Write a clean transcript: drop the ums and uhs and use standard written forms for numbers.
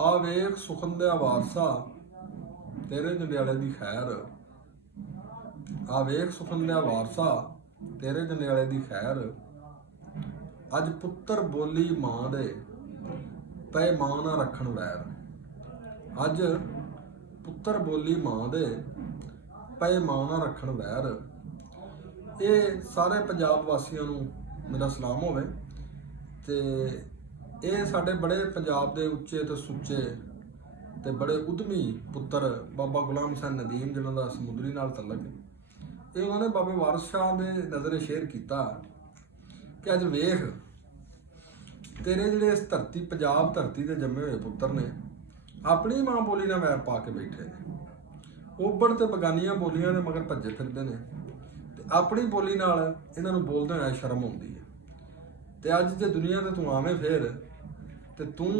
ਆ ਵੇਖ ਸੁਖੰਦਿਆ ਵਾਰਸਾ ਤੇਰੇ ਜੰਡਿਆਲੇ ਦੀ ਖੈਰ। ਆ ਵੇਖ ਸੁਖੰਦਿਆ ਵਾਰਸਾ ਤੇਰੇ ਜੰਡਿਆਲੇ ਦੀ ਖੈਰ। ਅੱਜ ਪੁੱਤਰ ਬੋਲੀ ਮਾਂ ਦੇ ਪਏ ਮਾਂ ਨਾ ਰੱਖਣ ਵੈਰ। ਅੱਜ ਪੁੱਤਰ ਬੋਲੀ ਮਾਂ ਦੇ ਪਏ ਮਾਂ ਨਾ ਰੱਖਣ ਵੈਰ। ਇਹ ਸਾਰੇ ਪੰਜਾਬ ਵਾਸੀਆਂ ਨੂੰ ਮੇਰਾ ਸਲਾਮ ਹੋਵੇ। ਤੇ ਇਹ ਸਾਡੇ ਬੜੇ ਪੰਜਾਬ ਦੇ ਉੱਚੇ ਤੇ ਸੁੱਚੇ ਤੇ ਬੜੇ ਉਦਮੀ ਪੁੱਤਰ ਬਾਬਾ ਗੁਲਾਮ ਹੁਸੈਨ ਨਦੀਮ, ਜਿਨ੍ਹਾਂ ਦਾ ਸਮੁੰਦਰੀ ਨਾਲ ਤਲਕ ਹੈ, ਇਹ ਉਹਨਾਂ ਨੇ ਬਾਬੇ ਵਾਰਿਸ ਸ਼ਾਹ ਦੇ ਨਜ਼ਰੇ ਸ਼ੇਅਰ ਕੀਤਾ ਕਿ ਅੱਜ ਵੇਖ ਤੇਰੇ ਜਿਹੜੇ ਇਸ ਧਰਤੀ ਪੰਜਾਬ ਧਰਤੀ ਤੇ ਜੰਮੇ ਹੋਏ ਪੁੱਤਰ ਨੇ ਆਪਣੀ ਮਾਂ ਬੋਲੀ ਨਾਲ ਵੈਰ ਪਾ ਕੇ ਬੈਠੇ ਨੇ। ਓਬੜ ਤੇ ਬਗਾਨੀਆਂ ਬੋਲੀਆਂ ਦੇ ਮਗਰ ਭੱਜੇ ਫਿਰਦੇ ਨੇ ਤੇ ਆਪਣੀ ਬੋਲੀ ਨਾਲ ਇਹਨਾਂ ਨੂੰ ਬੋਲਦੇ ਹੋਇਆ ਸ਼ਰਮ ਆਉਂਦੀ ਹੈ। ਤੇ ਅੱਜ ਜੇ ਦੁਨੀਆ ਤੇ ਤੂੰ ਆਵੇਂ ਫੇਰ ਤੇ ਤੂੰ